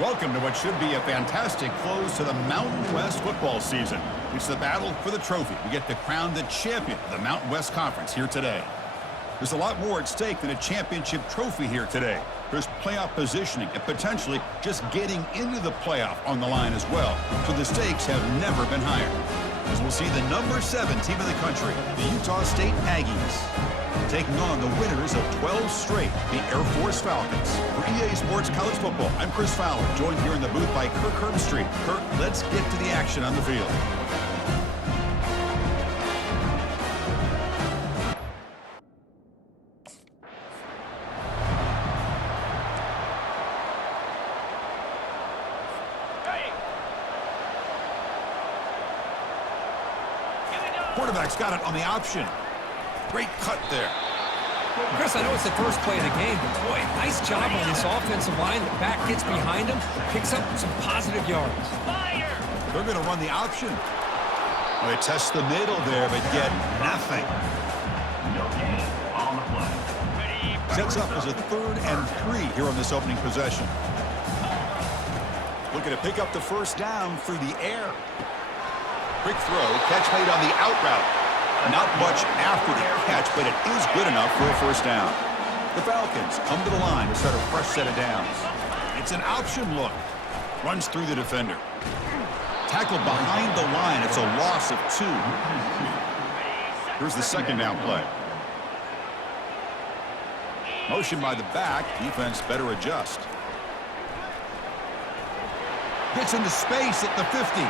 Welcome to what should be a fantastic close to the Mountain West football season. It's the battle for the trophy. We get to crown the champion of the Mountain West Conference here today. There's a lot more at stake than a championship trophy here today. There's playoff positioning and potentially just getting into the playoff on the line as well. So the stakes have never been higher. As we'll see the number 7 team in the country, the Utah State Aggies, taking on the winners of 12 straight, the Air Force Falcons. For EA Sports College Football, I'm Chris Fowler, joined here in the booth by Kirk Herbstreit. Kirk, let's get to the action on the field. Quarterback's got it on the option. Great cut there. Chris, I know it's the first play of the game, but boy, nice job on this offensive line. The back gets behind him, picks up some positive yards. They're going to run the option. Well, they test the middle there, but get nothing. Sets up as a 3rd and 3 here on this opening possession. Looking to pick up the first down through the air. Quick throw, catch made on the out route. Not much after the catch, but it is good enough for a first down. The Falcons come to the line to start a fresh set of downs. It's an option look. Runs through the defender. Tackled behind the line. It's a loss of 2. Here's the second down play. Motion by the back. Defense better adjust. Gets into space at the 50.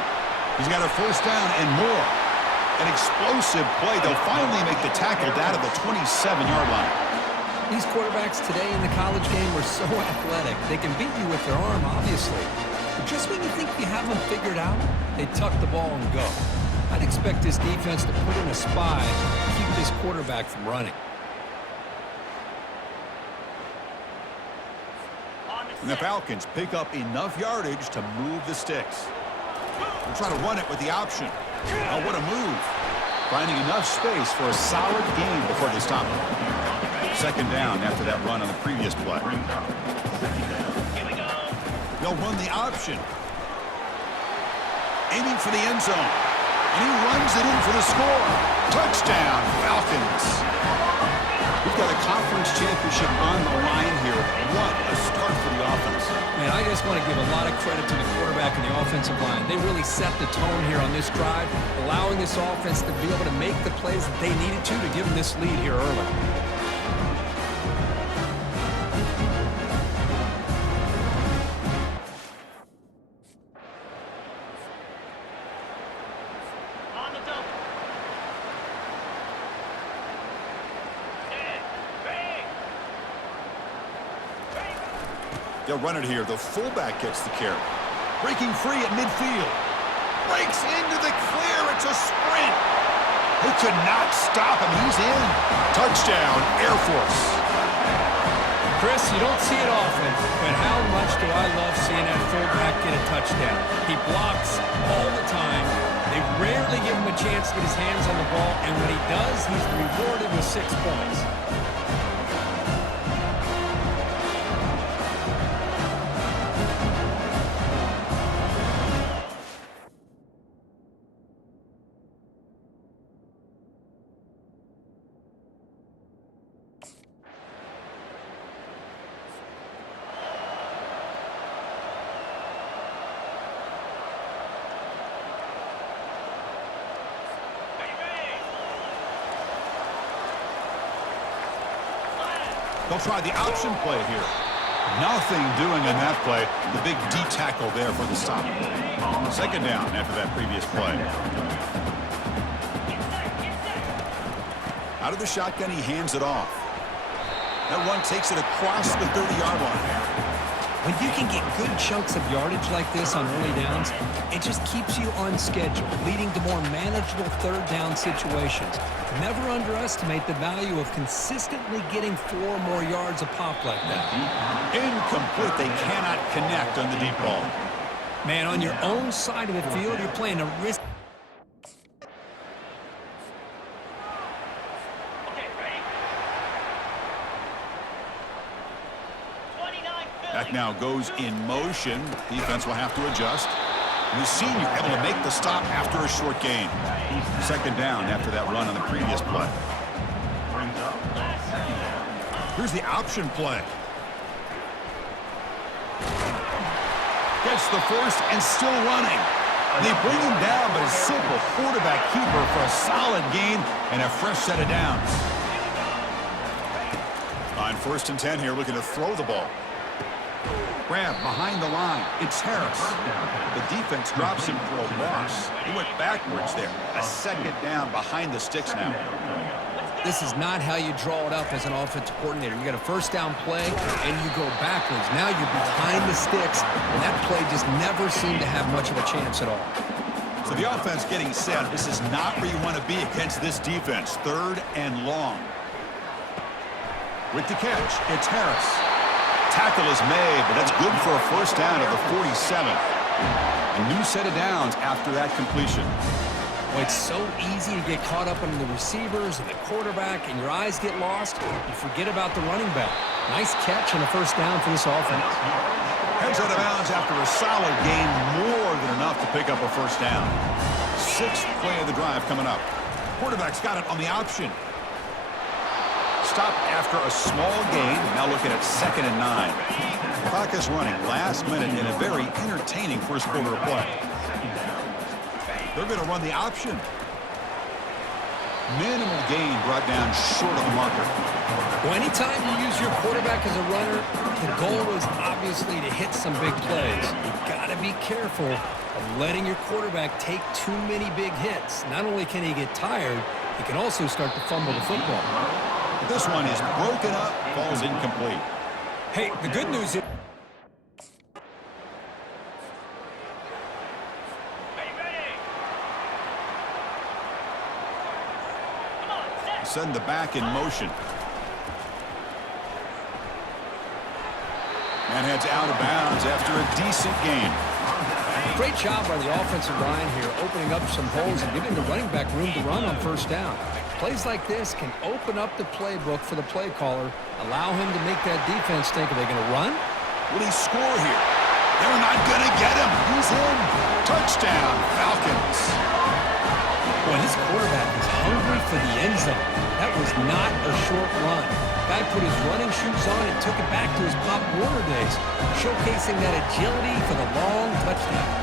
He's got a first down and more. An explosive play. They'll finally make the tackle down at the 27-yard line. These quarterbacks today in the college game are so athletic. They can beat you with their arm, obviously. But just when you think you have them figured out, they tuck the ball and go. I'd expect this defense to put in a spy to keep this quarterback from running. And the Falcons pick up enough yardage to move the sticks. They'll try to run it with the option. Oh, what a move. Finding enough space for a solid gain before they stop him. Second down after that run on the previous play. They'll run the option. Aiming for the end zone. And he runs it in for the score. Touchdown, Falcons. We've got a conference championship on the line here. What a start for the offense. Man, I just want to give a lot of credit to the quarterback and the offensive line. They really set the tone here on this drive, allowing this offense to be able to make the plays that they needed to give them this lead here early. They'll run it here. The fullback gets the carry. Breaking free at midfield. Breaks into the clear. It's a sprint. They could not stop him. He's in. Touchdown, Air Force. Chris, you don't see it often, but how much do I love seeing that fullback get a touchdown. He blocks all the time. They rarely give him a chance to get his hands on the ball, and when he does, he's rewarded with 6 points. They'll try the option play here. Nothing doing in that play. The big D tackle there for the stop. Second down after that previous play. Out of the shotgun, he hands it off. That one takes it across the 30-yard line. When you can get good chunks of yardage like this on early downs, it just keeps you on schedule, leading to more manageable third down situations. Never underestimate the value of consistently getting 4 or more yards a pop like that. Incomplete. They cannot connect on the deep ball. Man, on your own side of the field, you're playing a risk. Back now goes in motion. Defense will have to adjust. And the senior able to make the stop after a short gain. Second down after that run on the previous play. Here's the option play. Gets the first and still running. They bring him down, but a simple quarterback keeper for a solid gain and a fresh set of downs. On 1st and 10 here, looking to throw the ball. Grab behind the line. It's Harris. The defense drops him for a loss. He went backwards there. A second down behind the sticks now. This is not how you draw it up as an offensive coordinator. You got a first down play, and you go backwards. Now you're behind the sticks, and that play just never seemed to have much of a chance at all. So the offense getting set. This is not where you want to be against this defense. 3rd and long. With the catch, it's Harris. Tackle is made, but that's good for a first down at the 47th. A new set of downs after that completion. Well, it's so easy to get caught up in the receivers and the quarterback, and your eyes get lost. You forget about the running back. Nice catch and a first down for this offense. Heads out of bounds after a solid gain, more than enough to pick up a first down. 6th play of the drive coming up. Quarterback's got it on the option. Stopped after a small gain. Now looking at 2nd and 9. Clock is running last minute in a very entertaining first quarter of play. They're going to run the option. Minimal gain brought down short of the marker. Well, anytime you use your quarterback as a runner, the goal is obviously to hit some big plays. You've got to be careful of letting your quarterback take too many big hits. Not only can he get tired, he can also start to fumble the football. This one is broken up, falls incomplete. Hey, the good news is... Send the back in motion. And heads out of bounds after a decent gain. Great job by the offensive line here, opening up some holes and giving the running back room to run on first down. Plays like this can open up the playbook for the play caller, allow him to make that defense think, are they going to run? Will he score here? They're not going to get him. He's in. Touchdown, Falcons. Well, his quarterback is hungry for the end zone. That was not a short run. Guy put his running shoes on and took it back to his Pop Warner days, showcasing that agility for the long touchdown.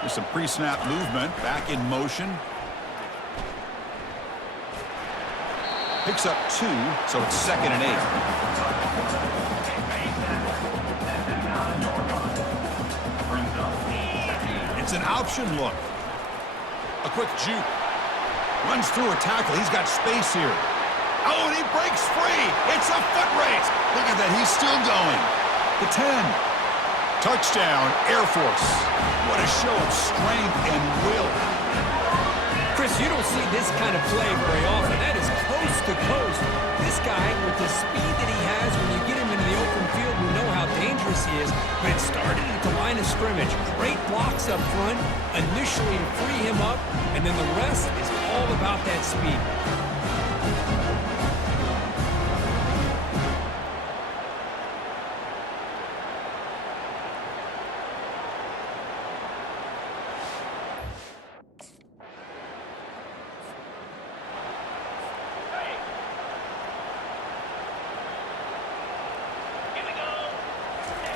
There's some pre-snap movement, back in motion. Picks up 2, so it's 2nd and 8. It's an option look. A quick juke. Runs through a tackle. He's got space here. Oh, and he breaks free. It's a foot race. Look at that. He's still going. The 10. Touchdown, Air Force. What a show of strength and will. Chris, you don't see this kind of play very often. That is coast to coast. This guy, with the speed that he has, when you get him into the open field, we know how dangerous he is, but it started at the line of scrimmage. Great blocks up front, initially to free him up, and then the rest is all about that speed.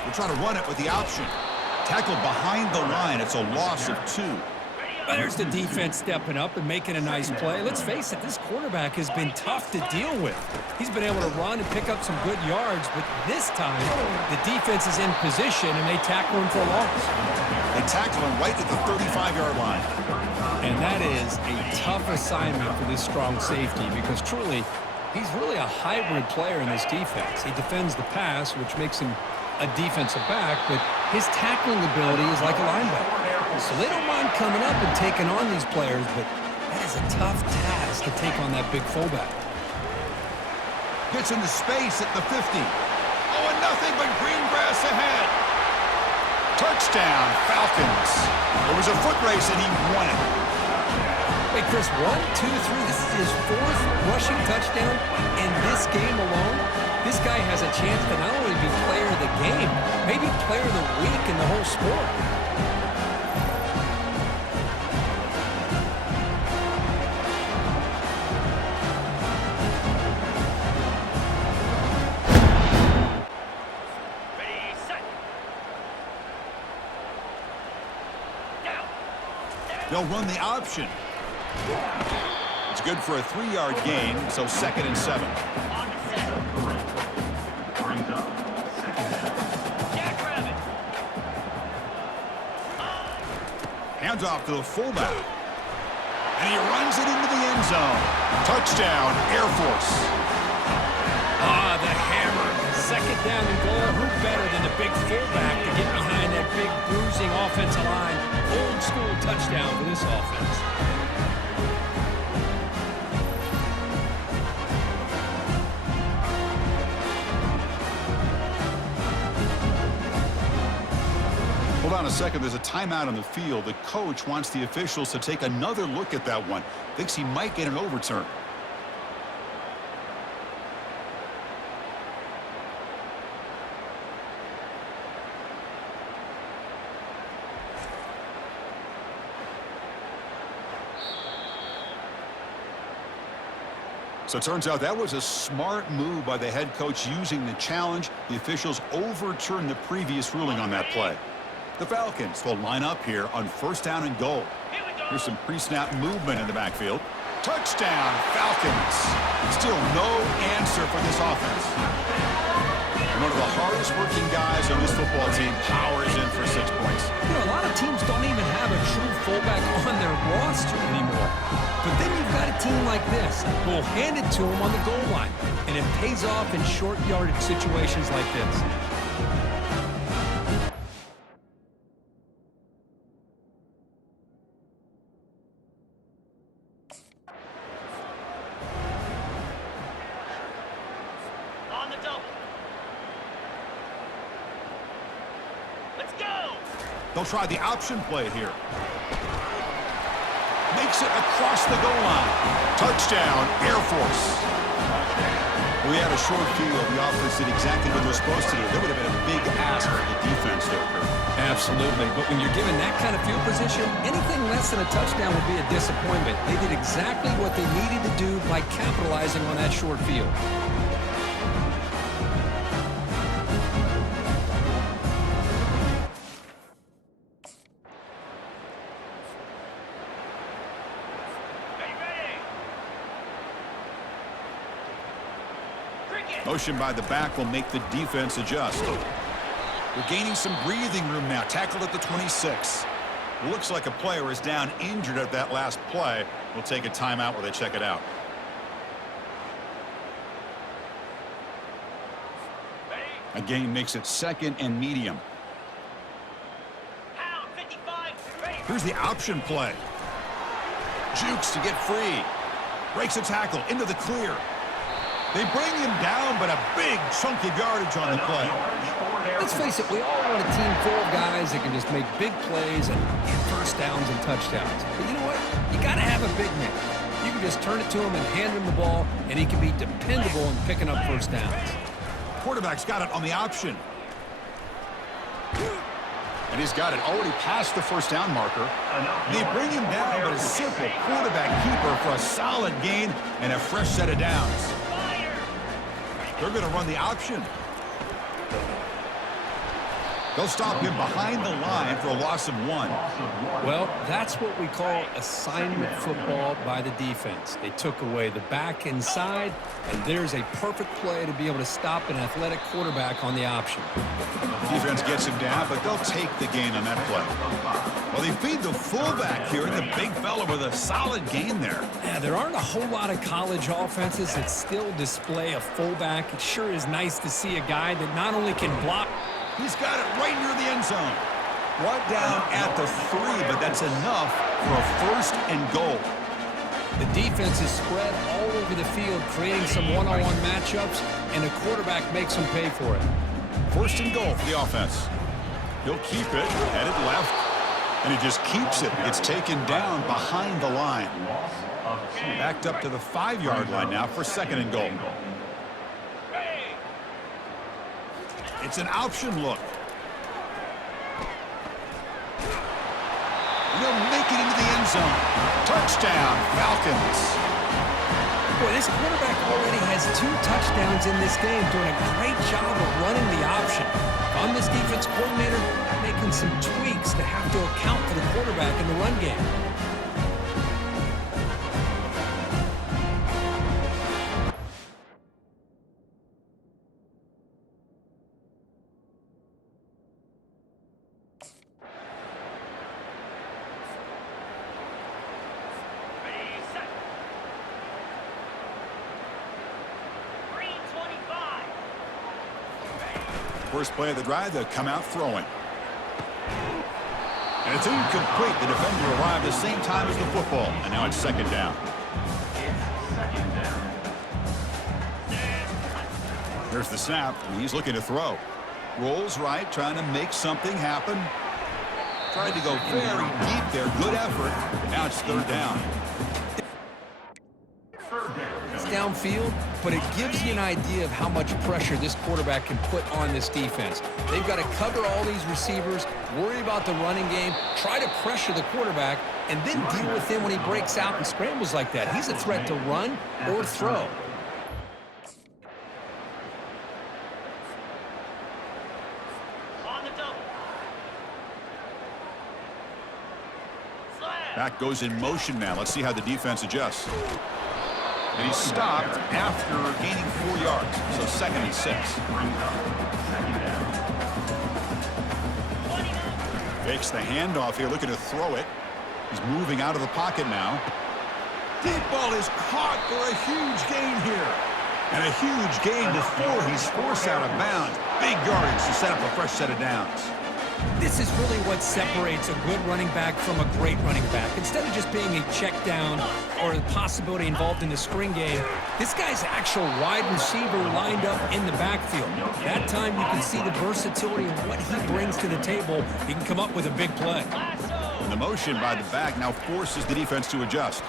We'll try to run it with the option. Tackled behind the line. It's a loss of 2. But there's the defense stepping up and making a nice play. Let's face it, this quarterback has been tough to deal with. He's been able to run and pick up some good yards, but this time the defense is in position and they tackle him for a loss. They tackle him right at the 35-yard line. And that is a tough assignment for this strong safety because truly, he's really a hybrid player in this defense. He defends the pass, which makes him a defensive back, but his tackling ability is like a linebacker. So they don't mind coming up and taking on these players, but that is a tough task to take on that big fullback. Gets into space at the 50. Oh, and nothing but green grass ahead. Touchdown, Falcons. It was a foot race, and he won it. Hey, Chris, 1, 2, 3. This is his 4th rushing touchdown in this game alone. This guy has a chance to not only be player of the game, maybe player of the week in the whole sport. They'll run the option. It's good for a 3-yard gain, so 2nd and 7. Hands off to the fullback. And he runs it into the end zone. Touchdown, Air Force. Ah, the hammer. 2nd down and goal. Who better than the big fullback to get behind that big bruising offensive line? Old school touchdown for this offense. Hold on a second. There's a timeout on the field. The coach wants the officials to take another look at that one. Thinks he might get an overturn. So it turns out that was a smart move by the head coach using the challenge. The officials overturned the previous ruling on that play. The Falcons will line up here on 1st down and goal. Here's some pre-snap movement in the backfield. Touchdown, Falcons. Still no answer for this offense. And one of the hardest working guys on this football team powers in for 6 points. You know, a lot of teams don't even have a true fullback on their roster anymore. But then you've got a team like this who will hand it to them on the goal line. And it pays off in short yardage situations like this. On the double. Let's go. They'll try the option play here. Makes it across the goal line. Touchdown, Air Force. We had a short field. The offense did exactly what they're supposed to do. There would have been a big ask for the defense there, Kurt. Absolutely. But when you're given that kind of field position, anything less than a touchdown would be a disappointment. They did exactly what they needed to do by capitalizing on that short field. Motion by the back will make the defense adjust. We're gaining some breathing room now. Tackled at the 26. Looks like a player is down injured at that last play. We'll take a timeout while they check it out. A gain makes it 2nd and medium. Here's the option play. Jukes to get free. Breaks a tackle into the clear. They bring him down, but a big chunk of yardage on the play. Let's face it, we all want a team full of guys that can just make big plays and get 1st downs and touchdowns. But you know what? You got to have a big man. You can just turn it to him and hand him the ball, and he can be dependable in picking up 1st downs. Quarterback's got it on the option. And he's got it already past the 1st down marker. They bring him down, but a simple quarterback keeper for a solid gain and a fresh set of downs. They're going to run the option. They'll stop him behind the line for a loss of 1. Well, that's what we call assignment football by the defense. They took away the back inside, and there's a perfect play to be able to stop an athletic quarterback on the option. Defense gets him down, but they'll take the gain on that play. Well, they feed the fullback here, and the big fella with a solid gain there. Yeah, there aren't a whole lot of college offenses that still display a fullback. It sure is nice to see a guy that not only can block. He's got it right near the end zone. Brought down at the 3, but that's enough for a 1st and goal. The defense is spread all over the field, creating some one-on-one matchups, and the quarterback makes them pay for it. First and goal for the offense. He'll keep it, headed left, and he just keeps it. It's taken down behind the line. Backed up to the 5-yard line now for second and goal. It's an option look. He'll make it into the end zone. Touchdown, Falcons. Boy, this quarterback already has 2 touchdowns in this game, doing a great job of running the option. If I'm this defense coordinator, I'm making some tweaks to have to account for the quarterback in the run game. First play of the drive, they'll come out throwing. And it's incomplete. The defender arrived the same time as the football. And now it's second down. Here's the snap. He's looking to throw. Rolls right, trying to make something happen. Tried to go very deep there. Good effort. But now it's third down. Downfield, but it gives you an idea of how much pressure this quarterback can put on this defense. They've got to cover all these receivers, worry about the running game, try to pressure the quarterback, and then deal with him when he breaks out and scrambles like that. He's a threat to run or throw. On the double. Slap. Back goes in motion now. Let's see how the defense adjusts. And he stopped after gaining 4 yards. So second and 6. Fakes the handoff here, looking to throw it. He's moving out of the pocket now. Deep ball is caught for a huge gain here. And a huge gain before he's forced out of bounds. Big yardage to set up a fresh set of downs. This is really what separates a good running back from a great running back. Instead of just being a check down or a possibility involved in the screen game, this guy's actual wide receiver lined up in the backfield. That time you can see the versatility of what he brings to the table. He can come up with a big play. And the motion by the back now forces the defense to adjust.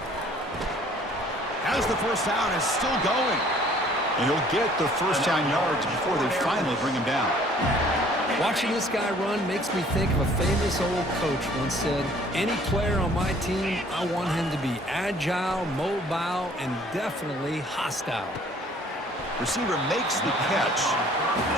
As the first down is still going. And he'll get the first down yards before they finally bring him down. Watching this guy run makes me think of a famous old coach once said, any player on my team, I want him to be agile, mobile, and definitely hostile. Receiver makes the catch.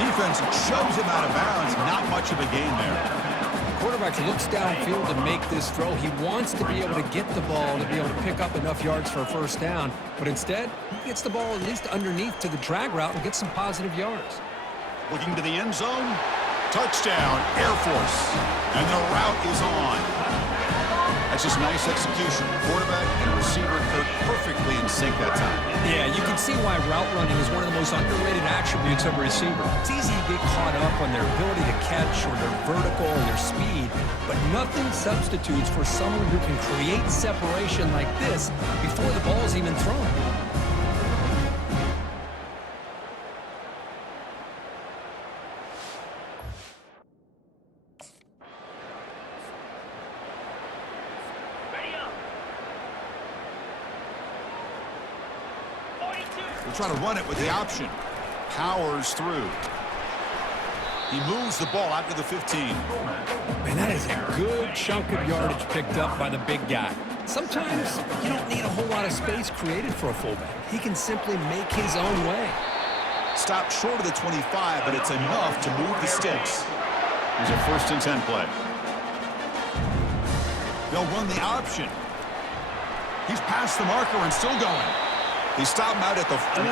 Defense shoves him out of bounds. Not much of a gain there. Quarterback looks downfield to make this throw. He wants to be able to get the ball to be able to pick up enough yards for a first down, but instead, he gets the ball at least underneath to the drag route and gets some positive yards. Looking to the end zone. Touchdown, Air Force. And the route is on. That's just nice execution. Quarterback and receiver perfectly in sync that time. Yeah, you can see why route running is one of the most underrated attributes of a receiver. It's easy to get caught up on their ability to catch or their vertical or their speed, but nothing substitutes for someone who can create separation like this before the ball is even thrown. We'll try to run it with the option. Powers through. He moves the ball out to the 15. Man, that is a good chunk of yardage picked up by the big guy. Sometimes you don't need a whole lot of space created for a fullback. He can simply make his own way. Stopped short of the 25, but it's enough to move the sticks. Here's a 1st and 10 play. They'll run the option. He's past the marker and still going. They stop him out at the 42.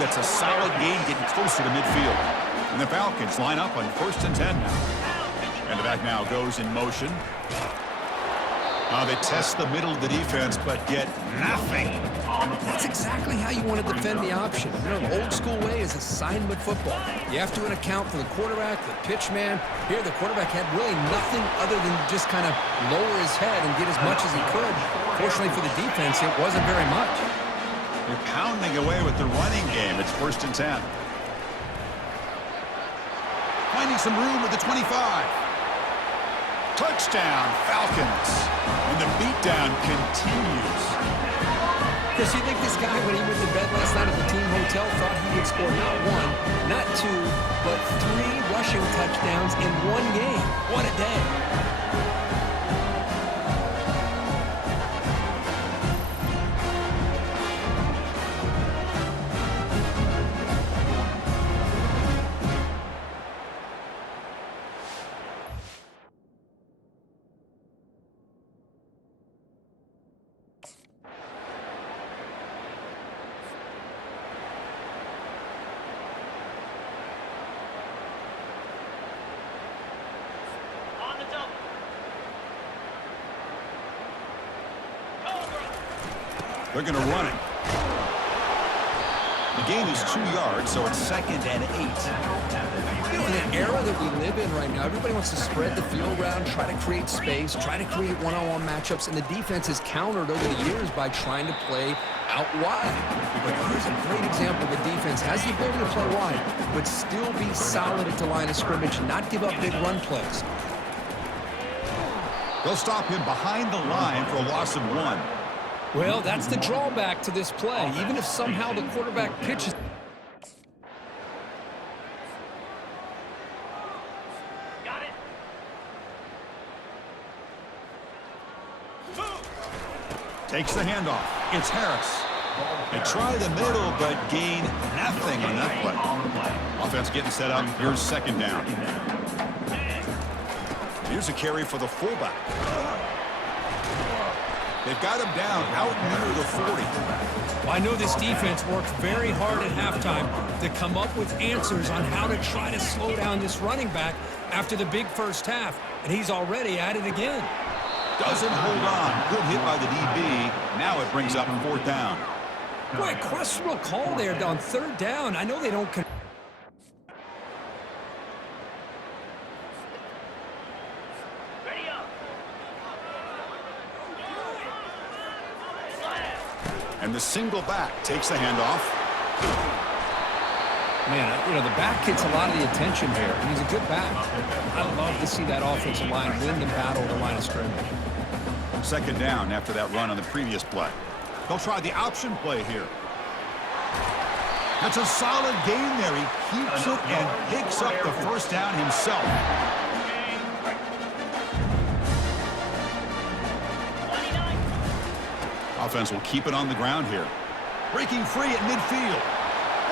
That's a solid gain, getting closer to midfield. And the Falcons line up on 1st and 10 now. And the back now goes in motion. They test the middle of the defense, but get nothing. That's exactly how you want to defend the option. You know, the old school way is assignment football. You have to account for the quarterback, the pitch man. Here, the quarterback had really nothing other than just kind of lower his head and get as much as he could. Fortunately for the defense, it wasn't very much. They're pounding away with the running game. It's 1st and 10. Finding some room at the 25. Touchdown, Falcons. And the beatdown continues. Chris, you think this guy, when he went to bed last night at the team hotel, thought he would score not 1, not 2, but 3 rushing touchdowns in one game? What a day. On the double. Cobra. They're going to run it. The gain is 2 yards, so it's 2nd and 8. You know, in the era that we live in right now, everybody wants to spread the field around, try to create space, try to create one-on-one matchups, and the defense has countered over the years by trying to play out wide. But here's a great example. The defense has the ability to play wide, but still be solid at the line of scrimmage, not give up big run plays. They'll stop him behind the line for a loss of 1. Well, that's the drawback to this play. Even if somehow the quarterback pitches. Got it. Takes the handoff. It's Harris. They try the middle, but gain nothing on that play. Offense getting set up. Here's 2nd down. Here's a carry for the fullback. They've got him down out near the 40. Well, I know this defense worked very hard at halftime to come up with answers on how to try to slow down this running back after the big first half, and he's already at it again. Doesn't hold on. Good hit by the DB. Now it brings up 4th down. Boy, questionable call there on 3rd down. I know they don't. Ready up. And the single back takes the handoff. Man, you know, the back gets a lot of the attention here, and he's a good back. I love to see that offensive line win the battle at the line of scrimmage. 2nd down after that run on the previous play. They'll try the option play here. That's a solid gain there. He keeps it and picks up the 1st down himself. 29. Offense will keep it on the ground here. Breaking free at midfield.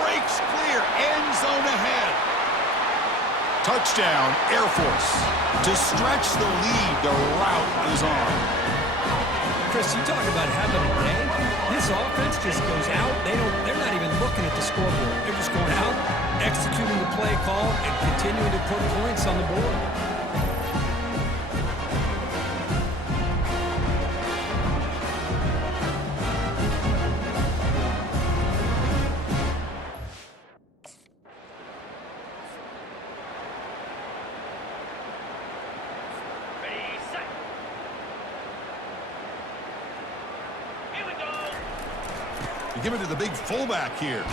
Breaks clear. End zone ahead. Touchdown, Air Force. To stretch the lead, the route is on. Chris, you talk about having a day. This offense just goes out. They're not even looking at the scoreboard. They're just going out, executing the play call, and continuing to put points on the board. Ready, set. Here we go. You give it to the big fullback here.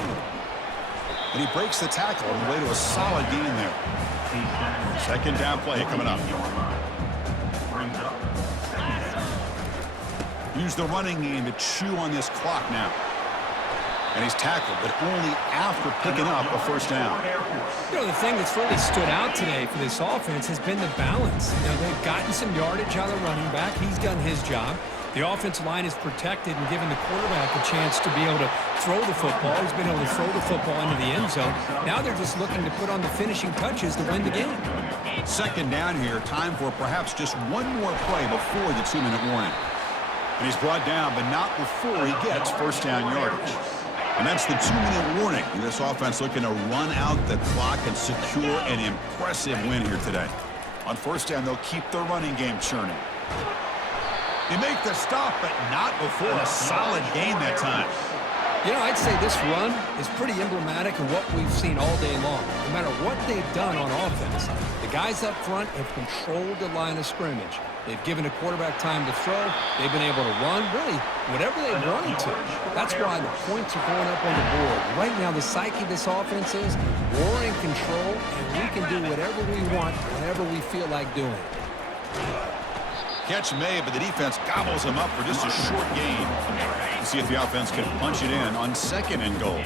And he breaks the tackle on the way to a solid gain there. 2nd down play coming up. Use the running game to chew on this clock now. And he's tackled, but only after picking up a 1st down. You know, the thing that's really stood out today for this offense has been the balance. You know, they've gotten some yardage out of the running back. He's done his job. The offensive line is protected and given the quarterback a chance to be able to throw the football. He's been able to throw the football into the end zone. Now they're just looking to put on the finishing touches to win the game. 2nd down here. Time for perhaps just one more play before the 2-minute warning. And he's brought down, but not before he gets 1st down yardage. And that's the 2-minute warning. And this offense looking to run out the clock and secure an impressive win here today. On 1st down, they'll keep the running game churning. They make the stop, but not before a solid gain that time. You know, I'd say this run is pretty emblematic of what we've seen all day long. No matter what they've done on offense, the guys up front have controlled the line of scrimmage. They've given the quarterback time to throw. They've been able to run, really, whatever they've wanted to. That's why the points are going up on the board. Right now, the psyche of this offense is we're in control, and we can do whatever we want whenever we feel like doing it. Catch made, but the defense gobbles him up for just a short gain. Let's see if the offense can punch it in on 2nd and goal.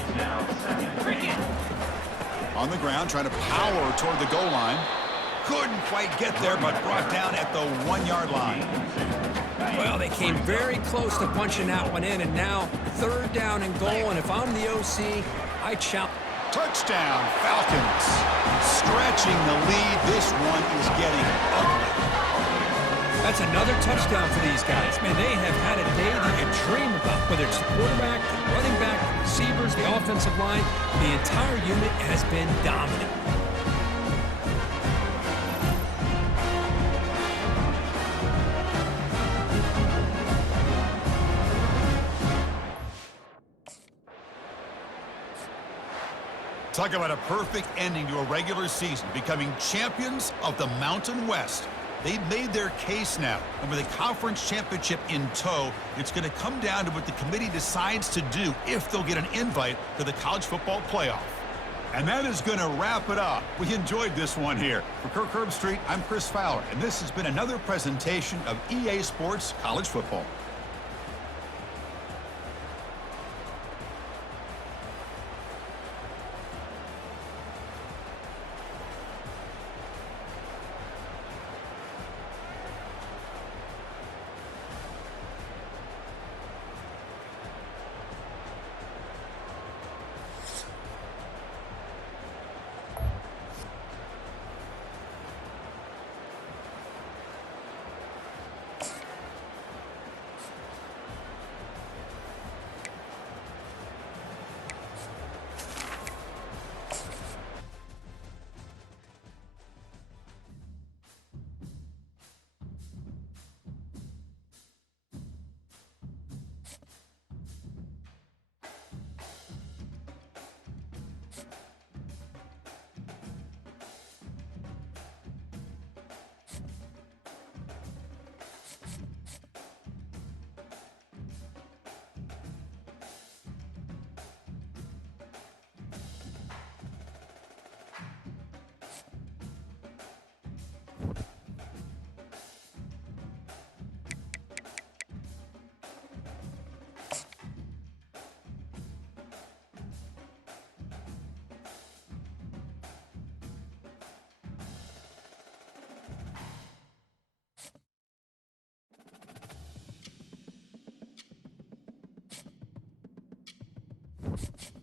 On the ground, trying to power toward the goal line. Couldn't quite get there, but brought down at the 1-yard line. Well, they came very close to punching that one in, and now 3rd down and goal, and if I'm the OC, I challenge. Touchdown, Falcons. Stretching the lead. This one is getting ugly. That's another touchdown for these guys. Man, they have had a day that you dream about, whether it's the quarterback, the running back, the receivers, the offensive line. The entire unit has been dominant. Talk about a perfect ending to a regular season, becoming champions of the Mountain West. They've made their case now, and with a conference championship in tow, it's going to come down to what the committee decides to do if they'll get an invite to the college football playoff. And that is going to wrap it up. We enjoyed this one here. For Kirk Herbstreit, I'm Chris Fowler, and this has been another presentation of EA Sports College Football. You